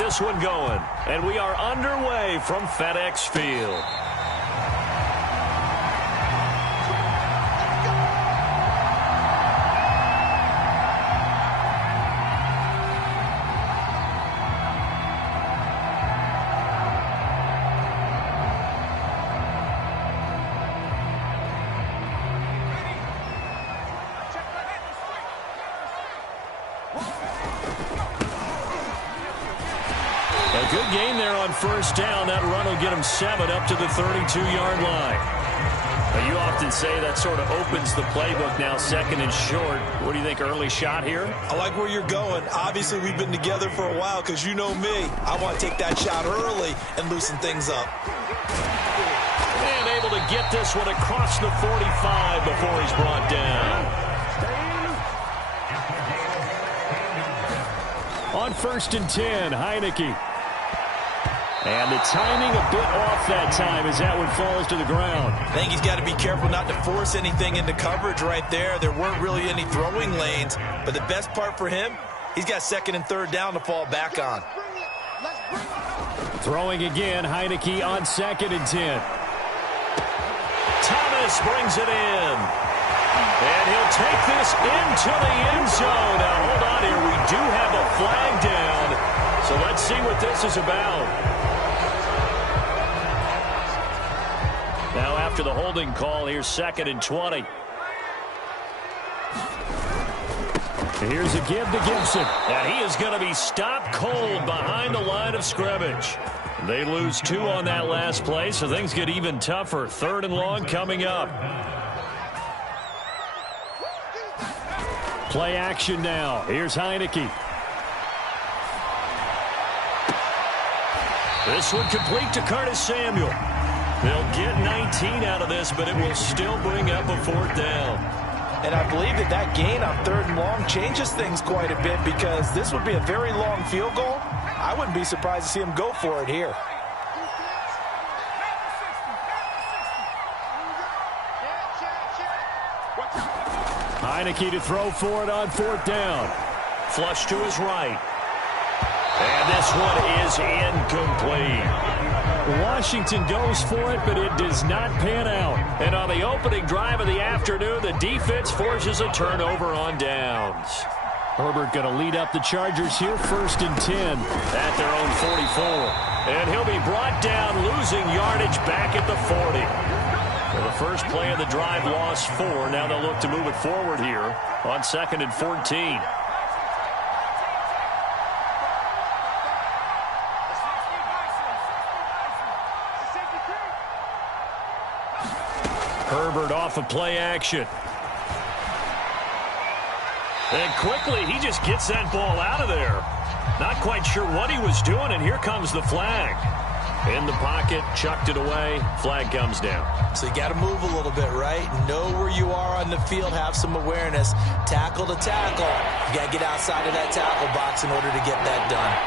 this one going. And we are underway from FedEx Field. A good game there on first down. That run will get him 7 up to the 32-yard line. Now, you often say that sort of opens the playbook now, second and short. What do you think, early shot here? I like where you're going. Obviously, we've been together for a while because you know me. I want to take that shot early and loosen things up. And able to get this one across the 45 before he's brought down. On first and 10, Heineke. And the timing a bit off that time as that one falls to the ground. I think he's got to be careful not to force anything into coverage right there. There weren't really any throwing lanes, but the best part for him, he's got second and third down to fall back on. Throwing again, Heineke on second and 10. Thomas brings it in. And he'll take this into the end zone. Now, hold on here. We do have a flag down. So let's see what this is about. Now, after the holding call, here's second and 20. Here's a give to Gibson. And he is going to be stopped cold behind the line of scrimmage. They lose 2 on that last play, so things get even tougher. Third and long coming up. Play action now. Here's Heineke. This one complete to Curtis Samuel. They'll get 19 out of this, but it will still bring up a fourth down. And I believe that gain on third and long changes things quite a bit because this would be a very long field goal. I wouldn't be surprised to see him go for it here. Heineke to throw for it on fourth down. Flush to his right. And this one is incomplete. Washington goes for it, but it does not pan out. And on the opening drive of the afternoon, the defense forces a turnover on downs. Herbert going to lead up the Chargers here, first and 10 at their own 44. And he'll be brought down, losing yardage back at the 40. Well, the first play of the drive lost 4. Now they'll look to move it forward here on second and 14. Herbert off of play action. And quickly, he just gets that ball out of there. Not quite sure what he was doing, and here comes the flag. In the pocket, chucked it away, flag comes down. So you got to move a little bit, right? Know where you are on the field, have some awareness. Tackle to tackle. You got to get outside of that tackle box in order to get that done.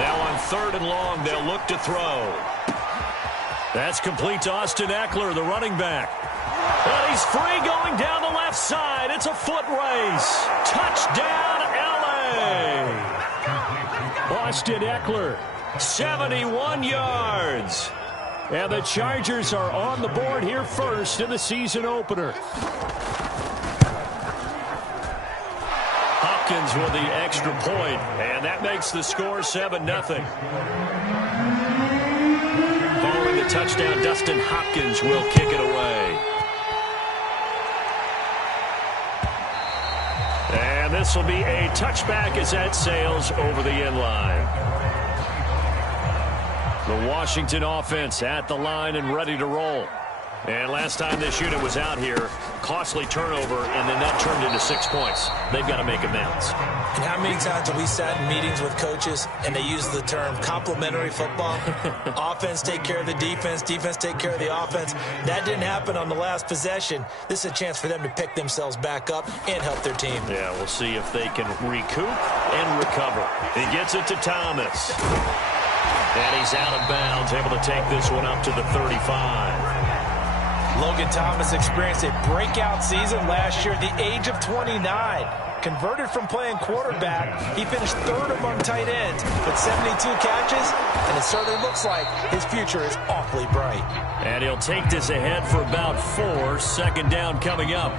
Now on third and long, they'll look to throw. That's complete to Austin Eckler, the running back. And he's free going down the left side. It's a foot race. Touchdown, L.A. Austin Eckler, 71 yards. And the Chargers are on the board here first in the season opener. Hopkins with the extra point, and that makes the score 7-0. Following the touchdown, Dustin Hopkins will kick it away. And this will be a touchback as that sails over the end line. The Washington offense at the line and ready to roll. And last time this unit was out here, costly turnover, and then that turned into 6 points. They've got to make amends. And how many times have we sat in meetings with coaches and they use the term complementary football? Offense take care of the defense, defense take care of the offense. That didn't happen on the last possession. This is a chance for them to pick themselves back up and help their team. Yeah, we'll see if they can recoup and recover. He gets it to Thomas. And he's out of bounds, able to take this one up to the 35. Logan Thomas experienced a breakout season last year at the age of 29. Converted from playing quarterback, he finished third among tight ends with 72 catches, and it certainly looks like his future is awfully bright. And he'll take this ahead for about 4. Second down coming up.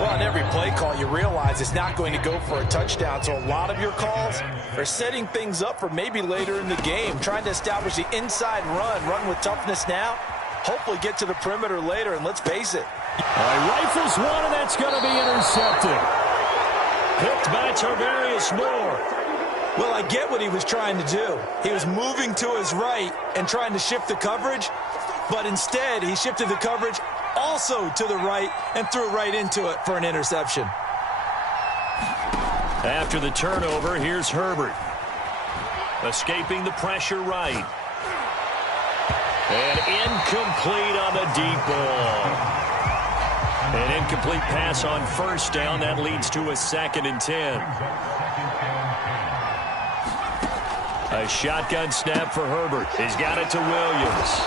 Well, on every play call, you realize it's not going to go for a touchdown, so a lot of your calls are setting things up for maybe later in the game, trying to establish the inside run with toughness now, hopefully get to the perimeter later, and let's face it. All right, rifles one, and that's going to be intercepted. Picked by Tarvarius Moore. Well, I get what he was trying to do. He was moving to his right and trying to shift the coverage, but instead he shifted the coverage also to the right and threw right into it for an interception. After the turnover, here's Herbert. Escaping the pressure right. And incomplete on the deep ball. An incomplete pass on first down. That leads to a 2nd and 10. A shotgun snap for Herbert. He's got it to Williams.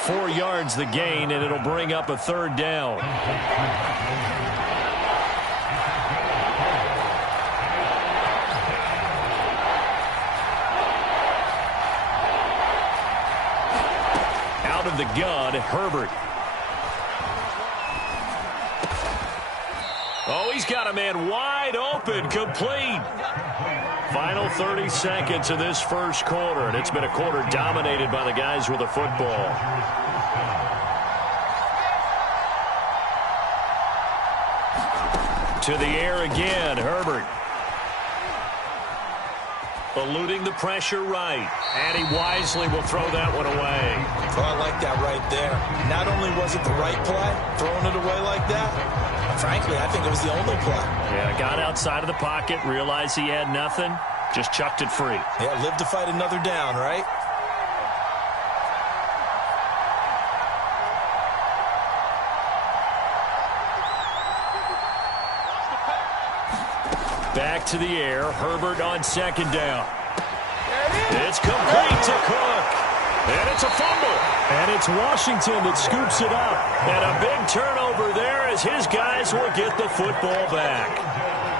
4 yards the gain, and it'll bring up a 3rd down. Out of the gun, Herbert. Oh, he's got a man wide open, complete. Final 30 seconds of this first quarter, and it's been a quarter dominated by the guys with the football. To the air again, Herbert. Eluding the pressure right, and he wisely will throw that one away. Oh, I like that right there. Not only was it the right play, throwing it away like that, frankly, I think it was the only play. Yeah, got outside of the pocket, realized he had nothing, just chucked it free. Yeah, live to fight another down, right? Back to the air, Herbert on 2nd down. It's complete to Cook. And it's a fumble. And it's Washington that scoops it up. And a big turnover there as his guys will get the football back.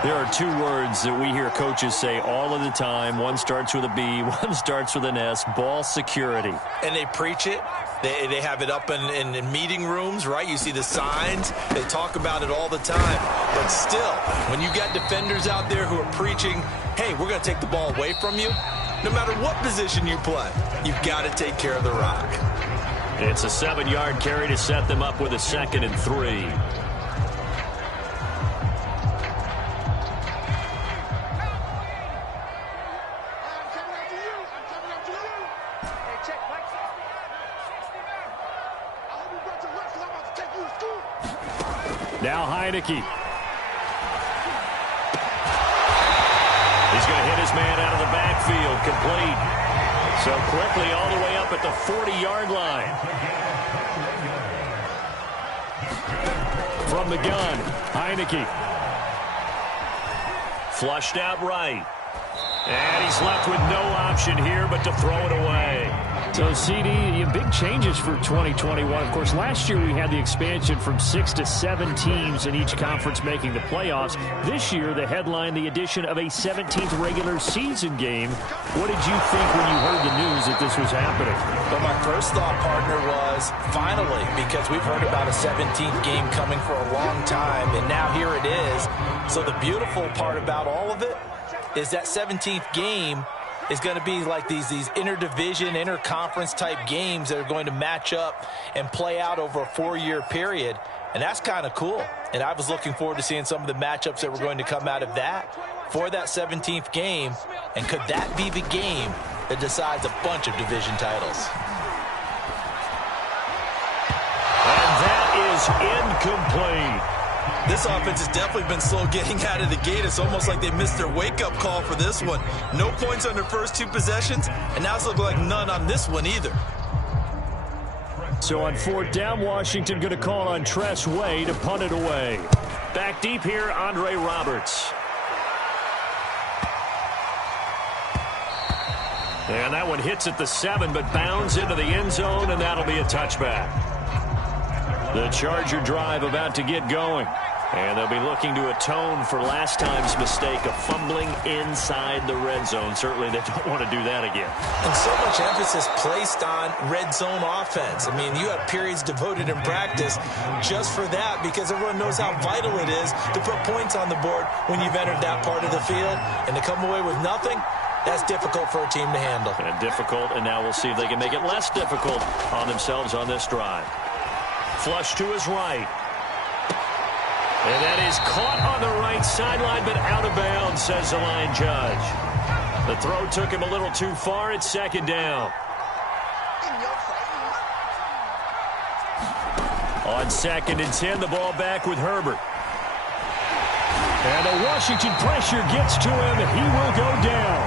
There are 2 words that we hear coaches say all of the time. One starts with a B, one starts with an S. Ball security. And they preach it. They have it up in meeting rooms, right? You see the signs. They talk about it all the time. But still, when you got defenders out there who are preaching, hey, we're going to take the ball away from you, no matter what position you play, you've got to take care of the rock. It's a 7-yard carry to set them up with a 2nd and 3. Now Heineke. He's going to hit his man out of the backfield, complete. So quickly all the way up at the 40-yard line. From the gun, Heineke. Flushed out right. And he's left with no option here but to throw it away. So, CD, big changes for 2021. Of course, last year we had the expansion from 6 to 7 teams in each conference making the playoffs. This year, the headline, the addition of a 17th regular season game. What did you think when you heard the news that this was happening? Well, my first thought, partner, was finally, because we've heard about a 17th game coming for a long time, and now here it is. So the beautiful part about all of it is that 17th game is going to be like these interdivision, interconference type games that are going to match up and play out over a 4-year period. And that's kind of cool. And I was looking forward to seeing some of the matchups that were going to come out of that for that 17th game. And could that be the game that decides a bunch of division titles? And that is incomplete. This offense has definitely been slow getting out of the gate. It's almost like they missed their wake-up call for this one. No points on their first 2 possessions, and now it's looking like none on this one either. So on 4th down, Washington going to call on Tress Way to punt it away. Back deep here, Andre Roberts. And that one hits at the 7, but bounds into the end zone, and that'll be a touchback. The Charger drive about to get going. And they'll be looking to atone for last time's mistake of fumbling inside the red zone. Certainly they don't want to do that again. And so much emphasis placed on red zone offense. I mean, you have periods devoted in practice just for that because everyone knows how vital it is to put points on the board when you've entered that part of the field. And to come away with nothing, that's difficult for a team to handle. And difficult, and now we'll see if they can make it less difficult on themselves on this drive. Flush to his right. And that is caught on the right sideline, but out of bounds, says the line judge. The throw took him a little too far. It's second down. On 2nd and 10, the ball back with Herbert. And the Washington pressure gets to him, and he will go down.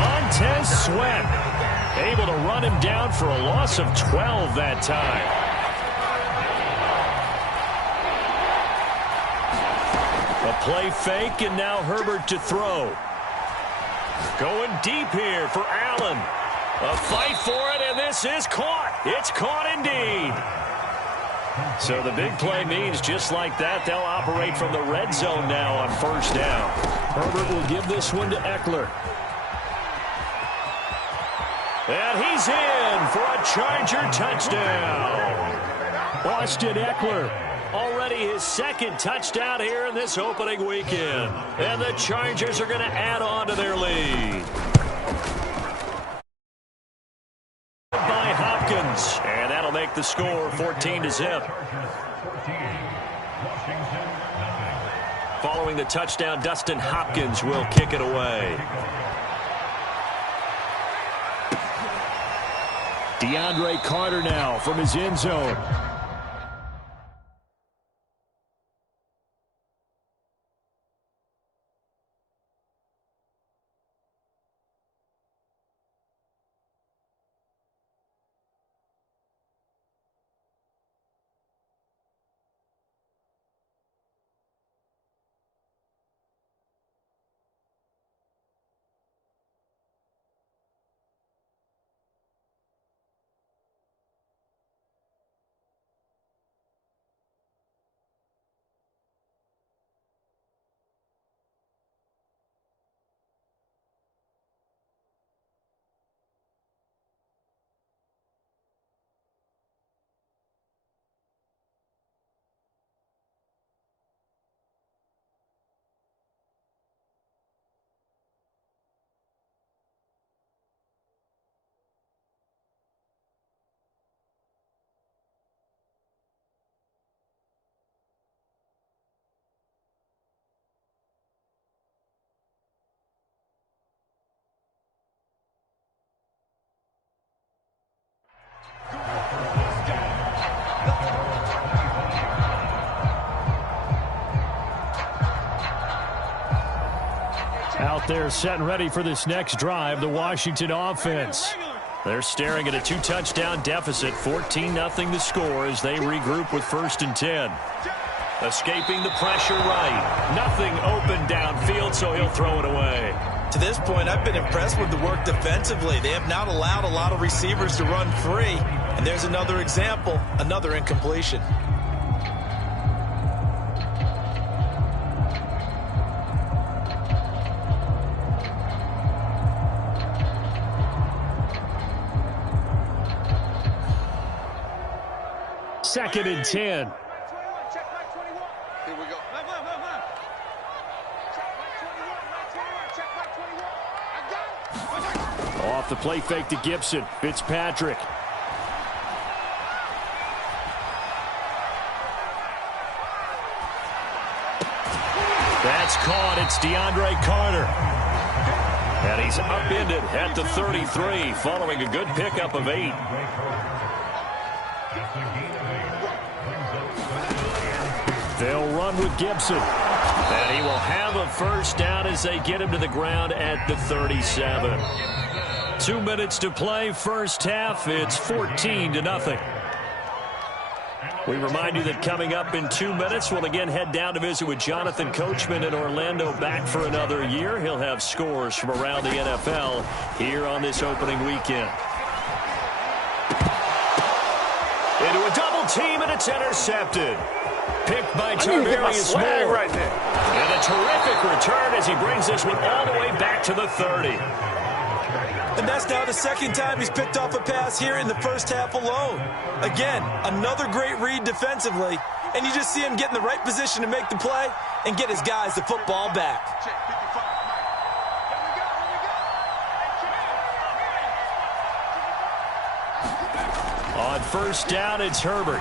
Montez Sweat able to run him down for a loss of 12 that time. A play fake, and now Herbert to throw. Going deep here for Allen. A fight for it, and this is caught. It's caught indeed. So the big play means just like that, they'll operate from the red zone now on first down. Herbert will give this one to Eckler. And he's in for a Charger touchdown. Austin Eckler. Already his 2nd touchdown here in this opening weekend. And the Chargers are going to add on to their lead. By Hopkins. And that'll make the score 14-0. Following the touchdown, Dustin Hopkins will kick it away. DeAndre Carter now from his end zone. Out there set and ready for this next drive, the Washington offense. They're staring at a 2-touchdown deficit, 14-0 the score as they regroup with 1st and 10. Escaping the pressure right. Nothing open downfield, so he'll throw it away. To this point, I've been impressed with the work defensively. They have not allowed a lot of receivers to run free. And there's another example, another incompletion. Second and 10. Here we go. Off the play fake to Gibson. Fitzpatrick. That's caught. It's DeAndre Carter. And he's upended at the 33 following a good pickup of 8. They'll run with Gibson. And he will have a first down as they get him to the ground at the 37. 2 minutes to play, first half. It's 14-0. We remind you that coming up in 2 minutes, we'll again head down to visit with Jonathan Coachman in Orlando, back for another year. He'll have scores from around the NFL here on this opening weekend. Into a double team, and it's intercepted. Picked by Tarvarius Moore. Right there. And a terrific return as he brings this one all the way back to the 30. And that's now the second time he's picked off a pass here in the first half alone. Again, another great read defensively, and you just see him get in the right position to make the play and get his guys the football back. On first down, it's Herbert.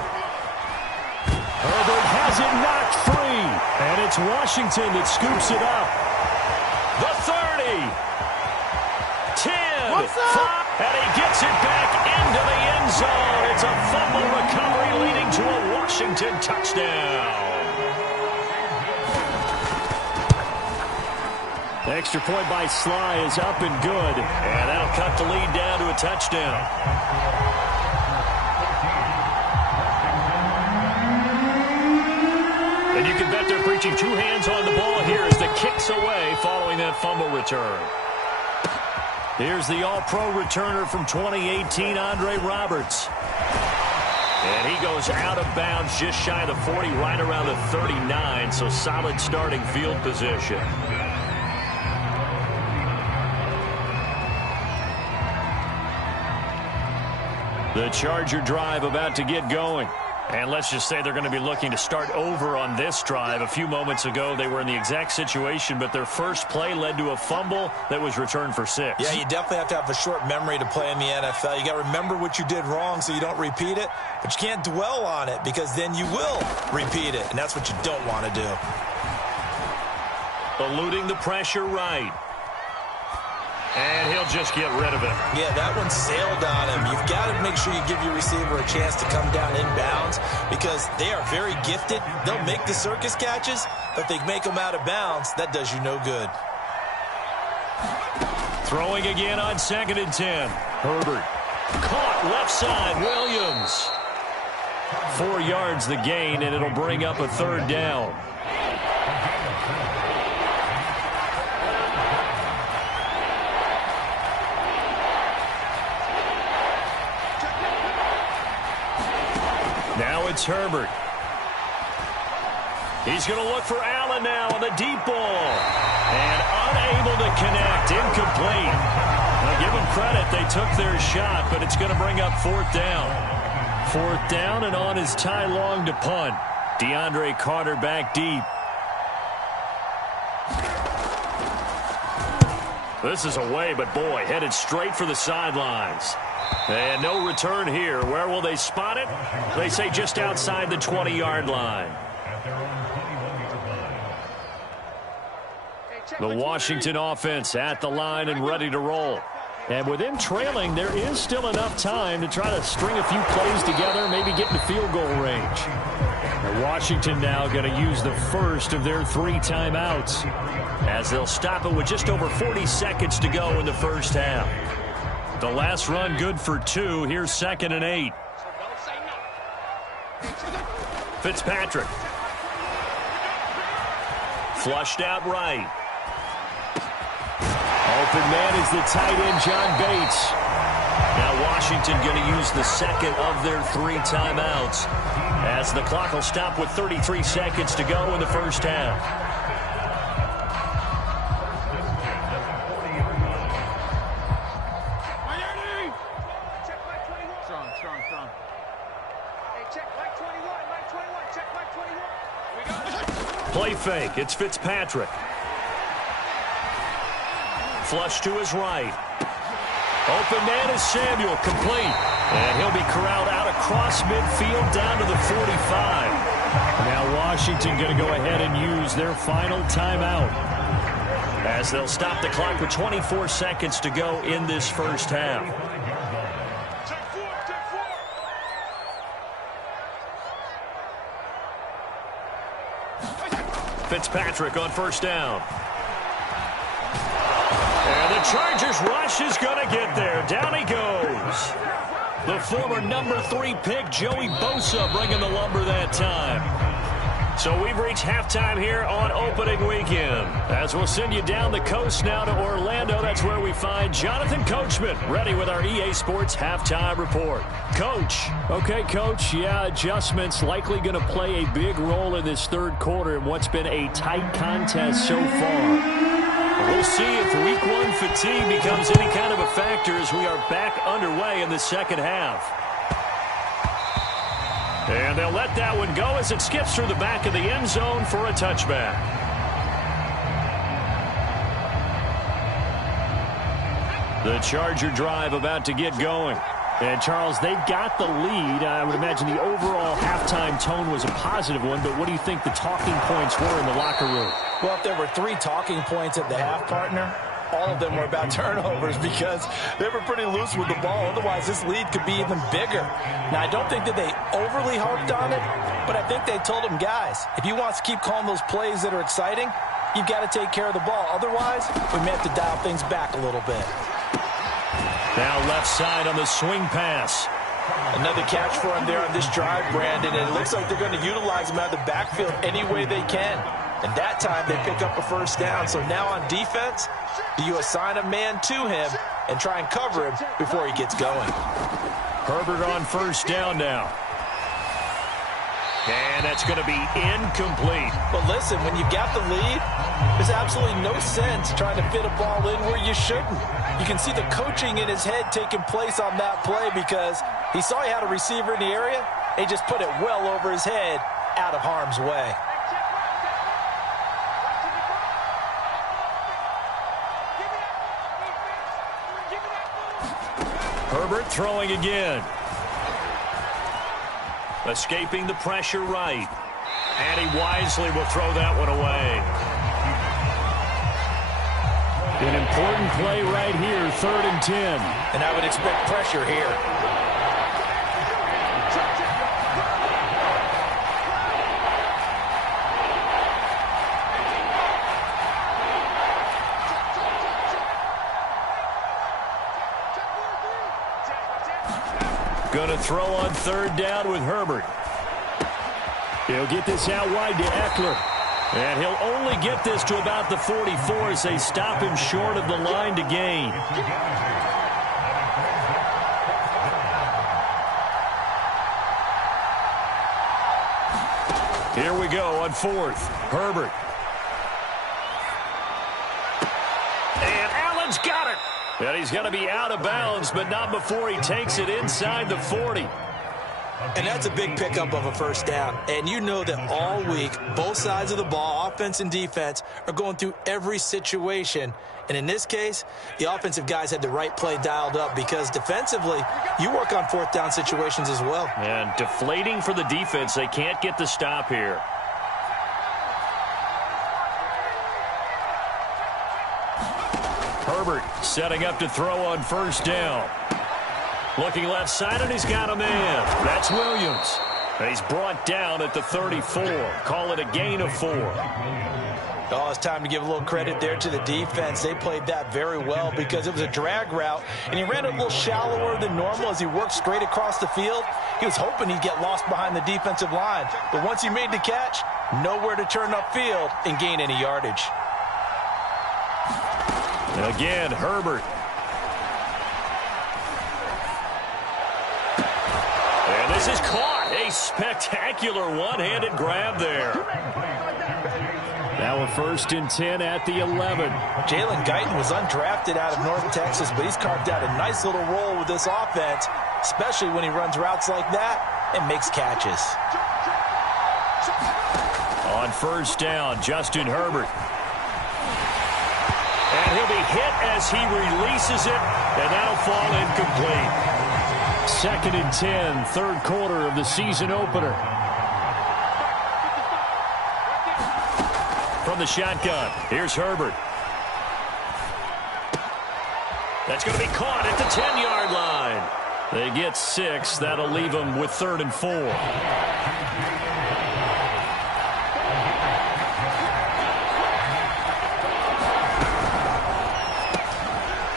Herbert has it knocked free, and it's Washington that scoops it up. The 30, 10, 5, and he gets it back into the end zone. It's a fumble recovery leading to a Washington touchdown. The extra point by Sly is up and good, and that'll cut the lead down to a touchdown. And you can bet they're preaching two hands on the ball here as the kick's away following that fumble return. Here's the all-pro returner from 2018, Andre Roberts. And he goes out of bounds just shy of the 40, right around the 39, so solid starting field position. The Charger drive about to get going. And let's just say they're going to be looking to start over on this drive. A few moments ago, they were in the exact situation, but their first play led to a fumble that was returned for 6. Yeah, you definitely have to have a short memory to play in the NFL. You got to remember what you did wrong so you don't repeat it, but you can't dwell on it because then you will repeat it, and that's what you don't want to do. Eluding the pressure right. And he'll just get rid of it. Yeah, that one sailed on him. You've got to make sure you give your receiver a chance to come down inbounds because they are very gifted. They'll make the circus catches, but if they make them out of bounds, that does you no good. Throwing again on 2nd and 10. Herbert. Caught left side. Williams. 4 yards the gain, and it'll bring up a 3rd down. Now it's Herbert. He's going to look for Allen now on the deep ball. And unable to connect. Incomplete. Now give them credit. They took their shot, but it's going to bring up 4th down. 4th down, and on is Ty Long to punt. DeAndre Carter back deep. This is away, but boy, headed straight for the sidelines. And no return here. Where will they spot it? They say just outside the 20-yard line. The Washington offense at the line and ready to roll. And with them trailing, there is still enough time to try to string a few plays together, maybe get into field goal range. And Washington now going to use the first of their 3 timeouts as they'll stop it with just over 40 seconds to go in the first half. The last run good for 2. Here's 2nd and 8. Fitzpatrick. Flushed out right. Open man is the tight end, John Bates. Now Washington going to use the second of their 3 timeouts as the clock will stop with 33 seconds to go in the first half. Play fake. It's Fitzpatrick. Flush to his right. Open man is Samuel. Complete. And he'll be corralled out across midfield down to the 45. Now Washington going to go ahead and use their final timeout as they'll stop the clock with 24 seconds to go in this first half. Fitzpatrick on first down. And the Chargers rush is going to get there. Down he goes. The former number 3 pick, Joey Bosa, bringing the lumber that time. So we've reached halftime here on opening weekend. As we'll send you down the coast now to Orlando, that's where we find Jonathan Coachman ready with our EA Sports halftime report. Coach. Okay, Coach, yeah, adjustments likely going to play a big role in this third quarter in what's been a tight contest so far. We'll see if week one fatigue becomes any kind of a factor as we are back underway in the second half. And they'll let that one go as it skips through the back of the end zone for a touchback. The Charger drive about to get going. And, Charles, they got the lead. I would imagine the overall halftime tone was a positive one, but what do you think the talking points were in the locker room? Well, if there were 3 talking points at the half, partner, all of them were about turnovers because they were pretty loose with the ball. Otherwise, this lead could be even bigger. Now, I don't think that they overly harped on it, but I think they told them, guys, if you want to keep calling those plays that are exciting, you've got to take care of the ball. Otherwise, we may have to dial things back a little bit. Now left side on the swing pass. Another catch for him there on this drive, Brandon, and it looks like they're going to utilize him out of the backfield any way they can. And that time they pick up a first down. So now on defense, do you assign a man to him and try and cover him before he gets going? Herbert on first down now. And that's going to be incomplete. But listen, when you've got the lead, there's absolutely no sense trying to fit a ball in where you shouldn't. You can see the coaching in his head taking place on that play because he saw he had a receiver in the area and he just put it well over his head out of harm's way. Herbert throwing again. Escaping the pressure right. And he wisely will throw that one away. An important play right here, 3rd and 10. And I would expect pressure here. Going to throw on 3rd down with Herbert. He'll get this out wide to Eckler. And he'll only get this to about the 44 as they stop him short of the line to gain. Here we go on 4th. Herbert. And Allen's got it. And he's going to be out of bounds, but not before he takes it inside the 40. And that's a big pickup of a first down. And you know that all week, both sides of the ball, offense and defense, are going through every situation. And in this case, the offensive guys had the right play dialed up because defensively, you work on 4th down situations as well. And deflating for the defense. They can't get the stop here. Herbert setting up to throw on first down. Looking left side, and he's got a man. That's Williams. He's brought down at the 34. Call it a gain of 4. Oh, it's time to give a little credit there to the defense. They played that very well because it was a drag route, and he ran it a little shallower than normal as he worked straight across the field. He was hoping he'd get lost behind the defensive line. But once he made the catch, nowhere to turn upfield and gain any yardage. And again, Herbert. And this is caught. A spectacular one-handed grab there. Now a 1st and 10 at the 11. Jalen Guyton was undrafted out of North Texas, but he's carved out a nice little role with this offense, especially when he runs routes like that and makes catches. On first down, Justin Herbert. And he'll be hit as he releases it, and that'll fall incomplete. 2nd and 10, 3rd quarter of the season opener. From the shotgun, here's Herbert. That's going to be caught at the 10-yard line. They get 6. That'll leave them with 3rd and 4.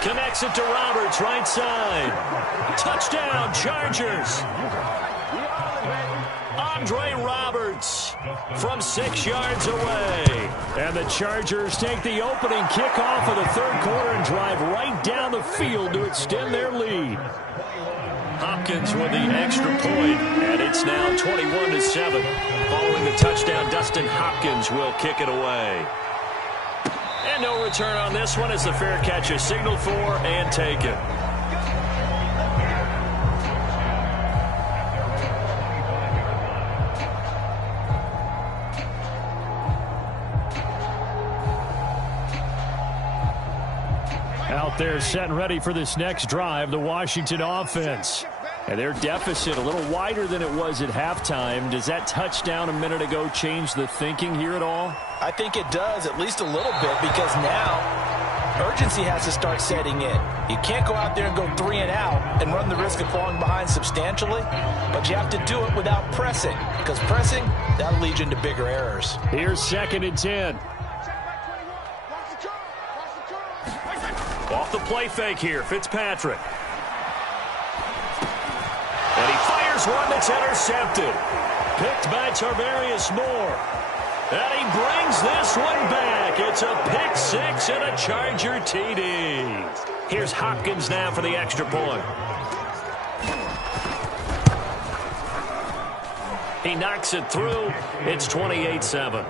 Connects it to Roberts, right side. Touchdown, Chargers. On Andre Roberts from 6 yards away. And the Chargers take the opening kickoff of the third quarter and drive right down the field to extend their lead. Hopkins with the extra point, and it's now 21-7. Following the touchdown, Dustin Hopkins will kick it away. And no return on this one as the fair catch is signaled for and taken. Out there set and ready for this next drive, the Washington offense. And their deficit a little wider than it was at halftime. Does that touchdown a minute ago change the thinking here at all? I think it does, at least a little bit, because now urgency has to start setting in. You can't go out there and go 3 and out and run the risk of falling behind substantially, but you have to do it without pressing, because pressing, that'll lead you into bigger errors. Here's 2nd and 10. Off the play fake here, Fitzpatrick. And he fires one that's intercepted. Picked by Tarvarius Moore. And he brings this one back. It's a pick 6 and a Charger TD. Here's Hopkins now for the extra point. He knocks it through. It's 28-7.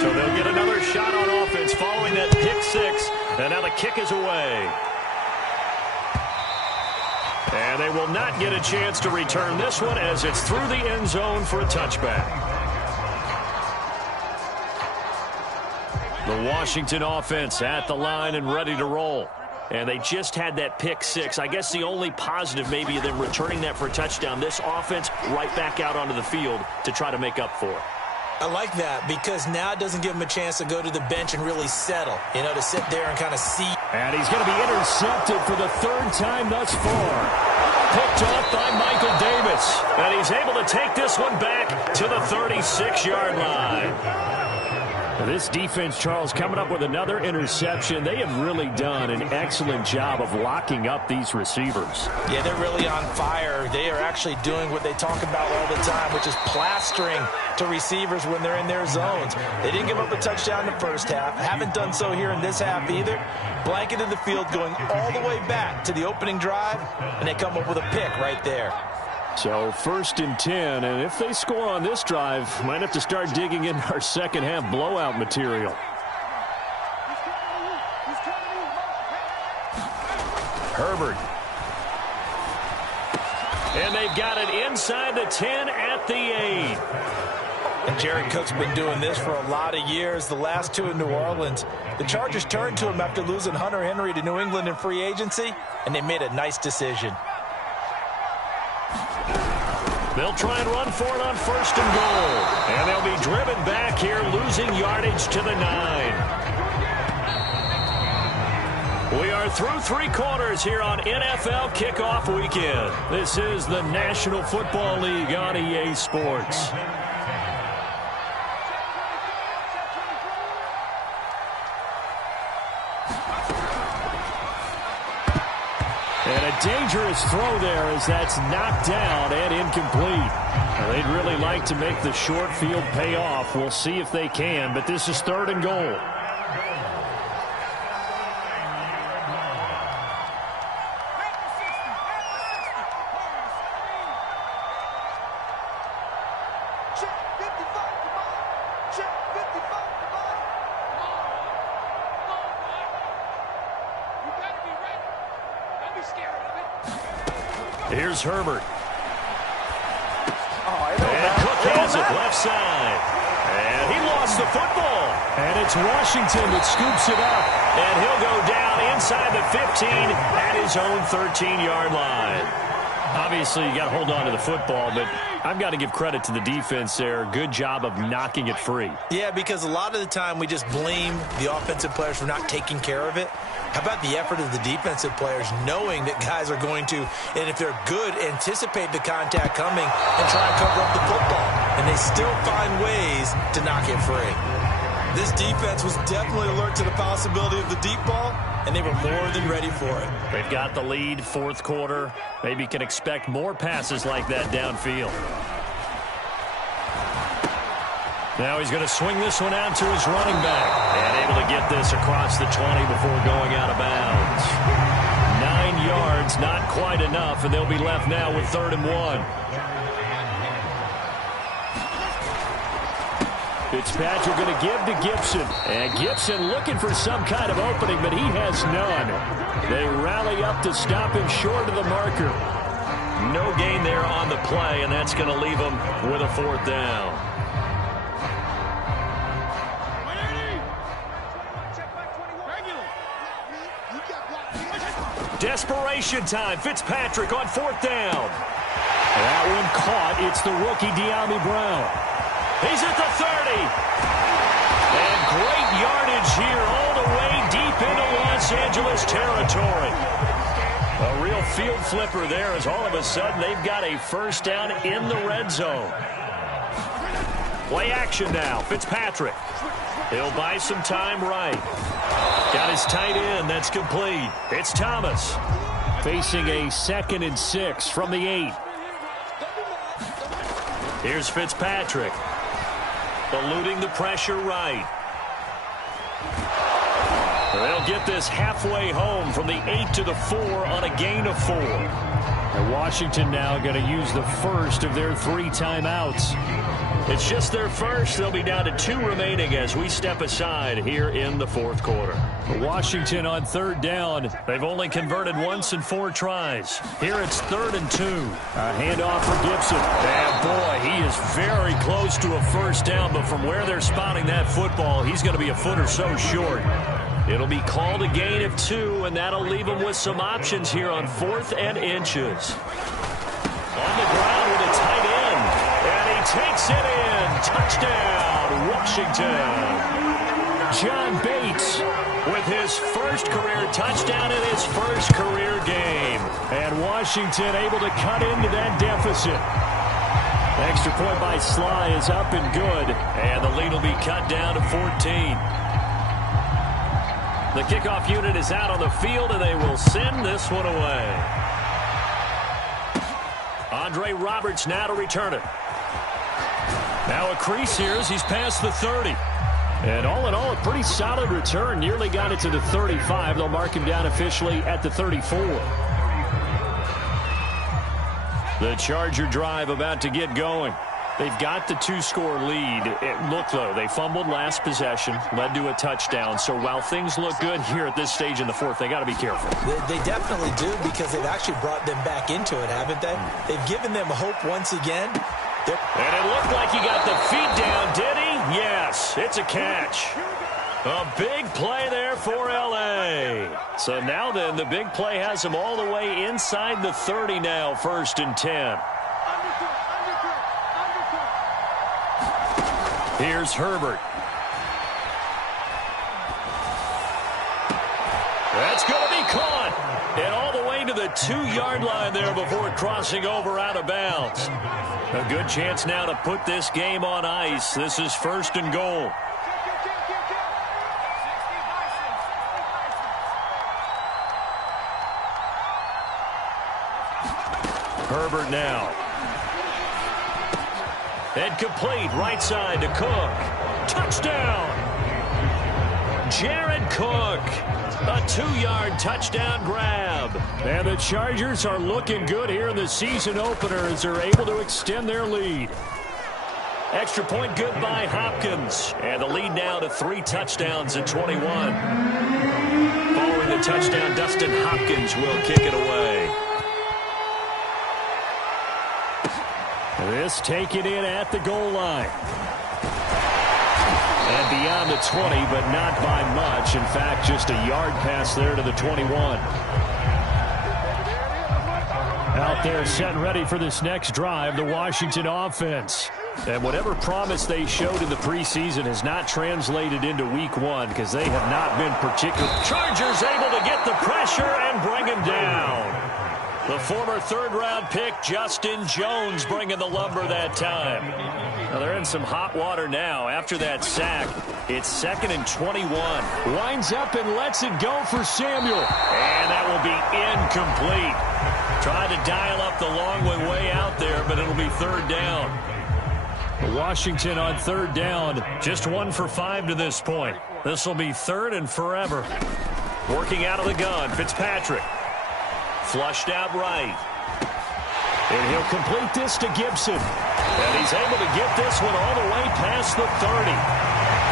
So they'll get another shot on offense following that pick 6. And now the kick is away. And they will not get a chance to return this one as it's through the end zone for a touchback. The Washington offense at the line and ready to roll. And they just had that pick 6. I guess the only positive maybe of them returning that for a touchdown. This offense right back out onto the field to try to make up for it. I like that because now it doesn't give him a chance to go to the bench and really settle, you know, to sit there and kind of see. And he's going to be intercepted for the 3rd time thus far. Picked off by Michael Davis. And he's able to take this one back to the 36-yard line. This defense, Charles, coming up with another interception. They have really done an excellent job of locking up these receivers. Yeah, they're really on fire. They are actually doing what they talk about all the time, which is plastering to receivers when they're in their zones. They didn't give up a touchdown in the first half. Haven't done so here in this half either. Blanketed the field going all the way back to the opening drive, and they come up with a pick right there. So 1st and 10, and if they score on this drive, might have to start digging in our second half blowout material. Herbert. And they've got it inside the 10 at the 8. And Jared Cook's been doing this for a lot of years, the last 2 in New Orleans. The Chargers turned to him after losing Hunter Henry to New England in free agency, and they made a nice decision. They'll try and run for it on 1st and goal. And they'll be driven back here, losing yardage to the 9. We are through 3 quarters here on NFL Kickoff Weekend. This is the National Football League on EA Sports. And a dangerous throw there as that's knocked down and incomplete. They'd really like to make the short field pay off. We'll see if they can, but this is 3rd and goal. Here's Herbert. And Cook has it left side. And he lost the football. And it's Washington that scoops it up. And he'll go down inside the 15 at his own 13-yard line. Obviously, you got to hold on to the football, but I've got to give credit to the defense there. Good job of knocking it free. Yeah, because a lot of the time we just blame the offensive players for not taking care of it. How about the effort of the defensive players knowing that guys are going to, and if they're good, anticipate the contact coming and try and cover up the football. And they still find ways to knock it free. This defense was definitely alert to the possibility of the deep ball, and they were more than ready for it. They've got the lead, fourth quarter. Maybe can expect more passes like that downfield. Now he's going to swing this one out to his running back. And able to get this across the 20 before going out of bounds. 9 yards, not quite enough, and they'll be left now with 3rd and 1. Fitzpatrick going to give to Gibson. And Gibson looking for some kind of opening, but he has none. They rally up to stop him short of the marker. No gain there on the play, and that's going to leave him with a 4th down. Desperation time. Fitzpatrick on 4th down. That one caught. It's the rookie De'Ami Brown. He's at the 30. And great yardage here all the way deep into Los Angeles territory. A real field flipper there as all of a sudden they've got a 1st down in the red zone. Play action now. Fitzpatrick. He'll buy some time right. Got his tight end. That's complete. It's Thomas. Facing a 2nd and 6 from the 8. Here's Fitzpatrick. Eluding the pressure right. They'll get this halfway home from the 8 to the 4 on a gain of 4. And Washington now going to use the first of their 3 timeouts. It's just their first. They'll be down to 2 remaining as we step aside here in the 4th quarter. Washington on 3rd down. They've only converted once in 4 tries. Here it's 3rd and 2. A handoff for Gibson. And boy, he is very close to a 1st down, but from where they're spotting that football, he's going to be a foot or so short. It'll be called a gain of 2, and that'll leave him with some options here on 4th and inches. On the ground with a tight end, and he takes it in. Touchdown, Washington. John Bates with his first career touchdown in his first career game. And Washington able to cut into that deficit. Extra point by Sly is up and good, and the lead will be cut down to 14. The kickoff unit is out on the field, and they will send this one away. Andre Roberts now to return it. Now a crease here as he's past the 30. And all in all, a pretty solid return. Nearly got it to the 35. They'll mark him down officially at the 34. The Charger drive about to get going. They've got the 2-score lead. Look, though, they fumbled last possession, led to a touchdown. So while things look good here at this stage in the 4th, they got to be careful. They definitely do, because they've actually brought them back into it, haven't they? They've given them hope once again. And it looked like he got the feet down, did he? Yes, it's a catch. A big play there for L.A. So now then, the big play has them all the way inside the 30 now, 1st and 10. Here's Herbert. That's going to be caught. And all the way to the 2-yard line there before crossing over out of bounds. A good chance now to put this game on ice. This is 1st and goal. Herbert now. And complete right side to Cook. Touchdown! Jared Cook. A 2-yard touchdown grab. And the Chargers are looking good here in the season opener as they're able to extend their lead. Extra point good by Hopkins. And the lead now to 3 touchdowns at 21. Following the touchdown, Dustin Hopkins will kick it away. This taken in at the goal line. And beyond the 20, but not by much. In fact, just a yard pass there to the 21. Out there set and ready for this next drive, the Washington offense. And whatever promise they showed in the preseason has not translated into week 1 because they have not been particular. Chargers able to get the pressure and bring him down. The former third-round pick, Justin Jones, bringing the lumber that time. Now they're in some hot water now. After that sack, it's 2nd and 21. Winds up and lets it go for Samuel. And that will be incomplete. Tried to dial up the long way out there, but it'll be 3rd down. Washington on 3rd down. Just 1 for 5 to this point. This will be 3rd and forever. Working out of the gun, Fitzpatrick. Flushed out right. And he'll complete this to Gibson. And he's able to get this one all the way past the 30.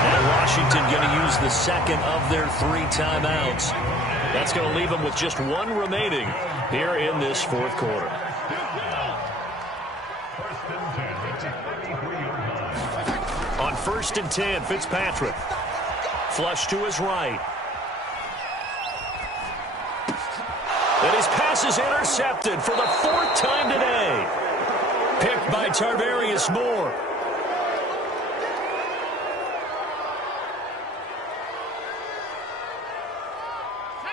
And Washington going to use the second of their 3 timeouts. That's going to leave them with just 1 remaining here in this 4th quarter. On 1st and 10, Fitzpatrick. Flush to his right. And his pass is intercepted for the 4th time today. Picked by Tarvarius Moore.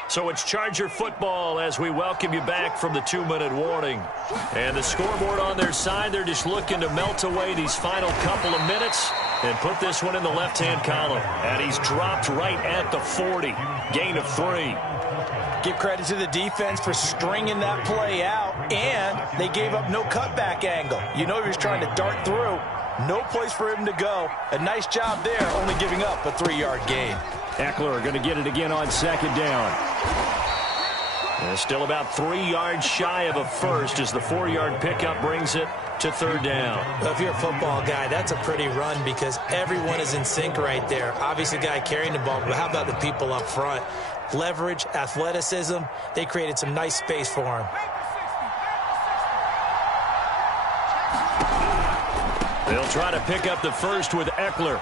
So it's Charger football as we welcome you back from the 2-minute warning. And the scoreboard on their side, they're just looking to melt away these final couple of minutes and put this one in the left-hand column. And he's dropped right at the 40. Gain of 3. Give credit to the defense for stringing that play out, and they gave up no cutback angle. You know he was trying to dart through. No place for him to go. A nice job there, only giving up a 3-yard gain. Eckler going to get it again on 2nd down. And still about 3 yards shy of a first as the 4-yard pickup brings it to 3rd down. Well, if you're a football guy, that's a pretty run because everyone is in sync right there. Obviously, the guy carrying the ball, but how about the people up front? Leverage, athleticism, they created some nice space for him. They'll try to pick up the first with Eckler.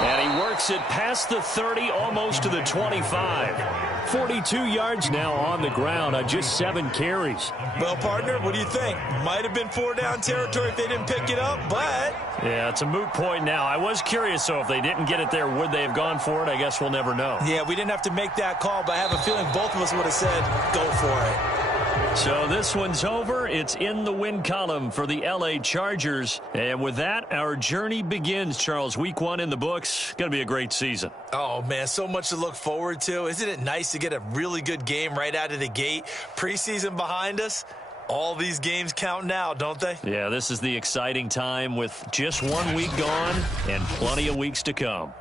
And he works it past the 30, almost to the 25. 42 yards now on the ground on just 7 carries. Well, partner, what do you think? Might have been 4-down territory if they didn't pick it up, but... Yeah, it's a moot point now. I was curious, so if they didn't get it there, would they have gone for it? I guess we'll never know. Yeah, we didn't have to make that call, but I have a feeling both of us would have said, go for it. So this one's over. It's in the win column for the L.A. Chargers. And with that, our journey begins, Charles. Week 1 in the books. Going to be a great season. Oh, man, so much to look forward to. Isn't it nice to get a really good game right out of the gate? Preseason behind us. All these games count now, don't they? Yeah, this is the exciting time with just 1 week gone and plenty of weeks to come.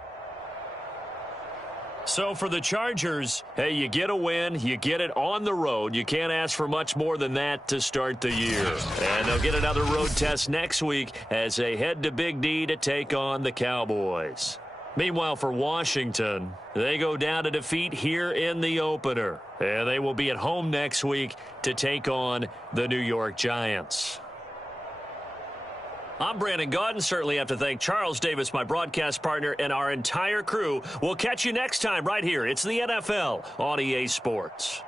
So for the Chargers, hey, you get a win, you get it on the road. You can't ask for much more than that to start the year. And they'll get another road test next week as they head to Big D to take on the Cowboys. Meanwhile, for Washington, they go down to defeat here in the opener. And they will be at home next week to take on the New York Giants. I'm Brandon Gaudin. Certainly have to thank Charles Davis, my broadcast partner, and our entire crew. We'll catch you next time right here. It's the NFL on EA Sports.